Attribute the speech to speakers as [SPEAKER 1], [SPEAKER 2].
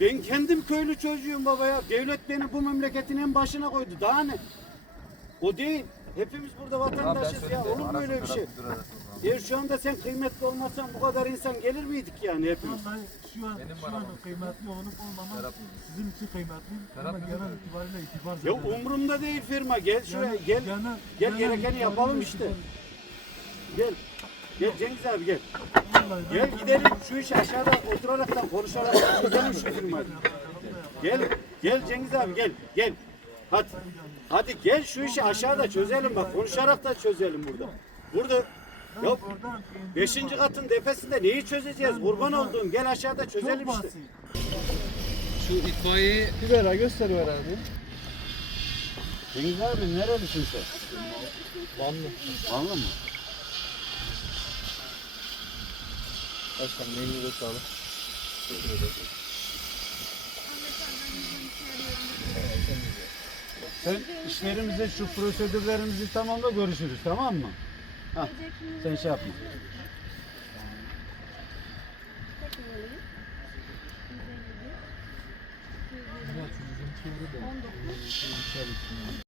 [SPEAKER 1] Ben kendim köylü çocuğuyum baba ya. Devlet beni bu memleketin en başına koydu. Daha ne? O değil. Hepimiz burada vatandaşız ya. Olur mu öyle bir şey? Eğer şu anda sen kıymetli olmasan bu kadar insan gelir miydik yani hepimiz?
[SPEAKER 2] Vallahi şu an, şu an kıymetli olup olmamak sizin için kıymetli ama genel itibariyle itibar
[SPEAKER 1] Ya
[SPEAKER 2] zaten.
[SPEAKER 1] umurumda değil firma. Gel şuraya
[SPEAKER 2] Yani
[SPEAKER 1] gel.
[SPEAKER 2] genel-
[SPEAKER 1] Gel
[SPEAKER 2] genel
[SPEAKER 1] gerekeni yapalım işte.
[SPEAKER 2] itibar-
[SPEAKER 1] Gel. Gel Cengiz abi gel. Gel gidelim şu işi aşağıda oturaraktan konuşarak çözelim şu firmayı. Gel. Gel Cengiz abi gel. Gel. Hadi. Hadi gel şu işi aşağıda çözelim bak. Konuşarak da çözelim burada. Burada yok. Beşinci katın tepesinde neyi çözeceğiz? Kurban olduğum gel aşağıda çözelim işte.
[SPEAKER 3] Şu itfaiye
[SPEAKER 1] Bir ver göster ver abi. Cengiz abi nerelisin sen?
[SPEAKER 3] Vanlı.
[SPEAKER 1] Anladın mı?
[SPEAKER 3] Başkanım elinize sağlık.
[SPEAKER 1] Sen işlerimizi, şu prosedürlerimizi tamamla görüşürüz tamam mı? Ha, sen şey yapma.